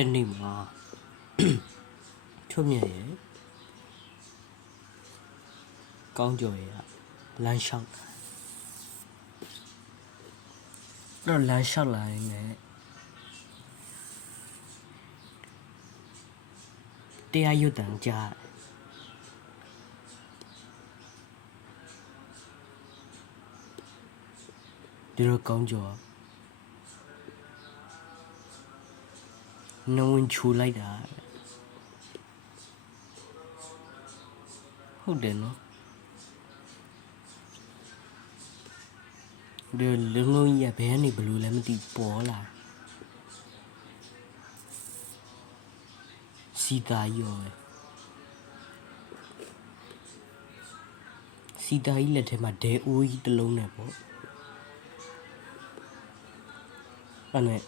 တနေ့မှာထုတ်မြတ်ရဲ့ကောင်းကျော်ရဲ့လမ်းလျှောက်တာတော့လမ်းလျှောက်လာရင်လည်းတရားရွတ်တန်ကြားဒီလိုကောင်းကျော်နှဝင်ချူလိုက်တာဟုတ်တယ်နော်ဒီလုံးလုံးကြီးကဘယ်ကနေဘလို့လဲမသိပေါ်လာစီတာရောစီတာကြီးလက်ထဲမှာဒဲအိုးကြီးတစ်လုံးနဲ့ပေါ့အဲ့နဲ့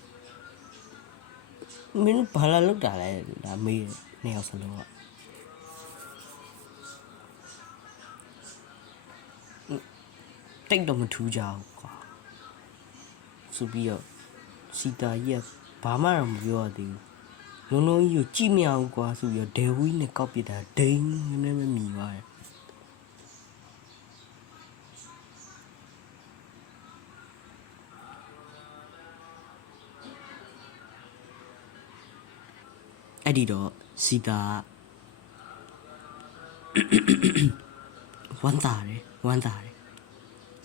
မင်းဘာလာလောက်တာလဲဒါမေးနှစ်ယောက်စလုံးကတိတ်တော့မထူးကြဘူးကွာဆိုပြီးတော့စီတာကြီးကဘာမှတော့မပြောသေးဘူးလုံးလုံးကြီးကိုကြည့်မရဘူးကွာဆိုပြီးတော့ဒဲဝီးနဲ့ကောက်ပစ်တာဒိန်းနဲ့မမြည်သွားတယ်အဲ့ဒီတော့စီတာဝမ်းသာတယ်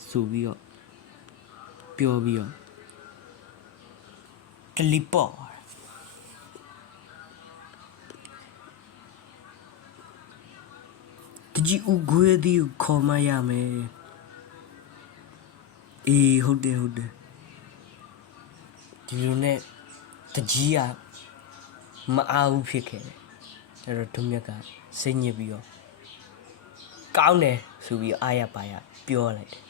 ဆိုပြီးတော့ပြောပြီးတော့ကလီပေါ့တကြီးဦးခွေးဒီကိုခေါ်မရမယ်အေးဟုတ်တယ်ဒီလိုနဲ့တကြီးကမအားဘူးဖြစ်ခဲ့တယ်အဲ့တော့ဒုမြတ်ကစိတ်ညစ်ပြီးတော့ကောင်းတယ်ဆိုပြီးအားရပါရပြောလိုက်တယ်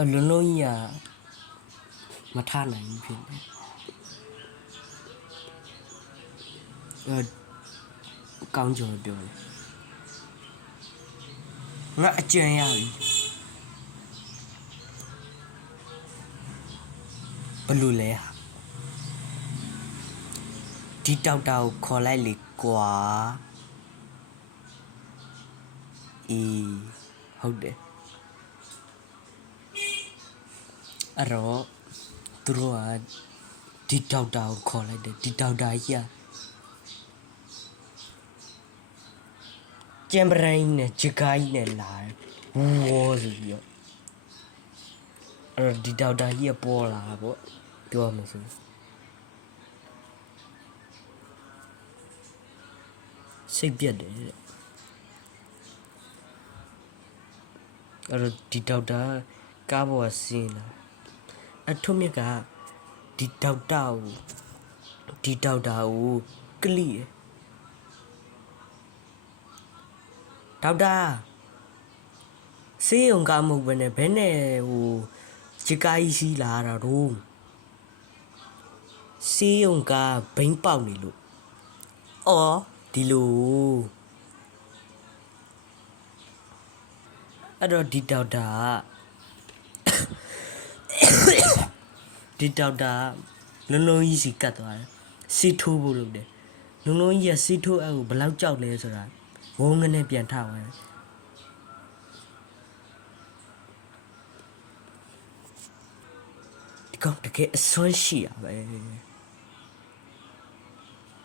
အလုံးလုံးကြီးကမထနိုင်ဘူးဖြစ်တယ်ကောင်းကြော်ပြောတယ်ငါအကြံရပြီဘလို့လဲဒီတောက်တာကိုခေါ်လိုက်လေကွာအေးဟုတ်တယ်အဲ့တော့သူတို့ကဒီတောက်တာကိုခေါ်လိုက်တယ်ဒီတောက်တာကြီးကကျမ်ပရိုင်းနဲ့ဂျကိုင်းနဲ့လာတယ်ဝေါ်ဆိုပြီးတော့အဲ့တော့ဒီတောက်တာကြီးကပေါ်လာတာပေါ့ပြောမှဆိုစိတ်ပြတ်တယ်အဲ့တော့ဒီတောက်တာကားပေါ်ကဆင်းလာအထုံးမြက်ကဒီတောက်တာကိုကလိတယ်ဒေါက်တာဆေးရုံကမဟုတ်ဘဲနဲ့ဘယ်နဲ့ဟိုဂျကိုင်းစီလာတာတော့ဆေးရုံကဘိန်းပေါက်နေလို့အော်ဒီလိုအဲ့တော့ဒီတောက်တာလုံးလုံးကြီးစီကတ်သွားတယ်စီထိုးဖို့လုပ်တယ်လုံးလုံးကြီးကစီထိုးအဲ့ကိုဘယ်လောက်ကြောက်လဲဆိုတာဝုန်းကနေပြန်ထသွားတယ်ဒီကောင်တကယ်အစွမ်းရှိရပဲ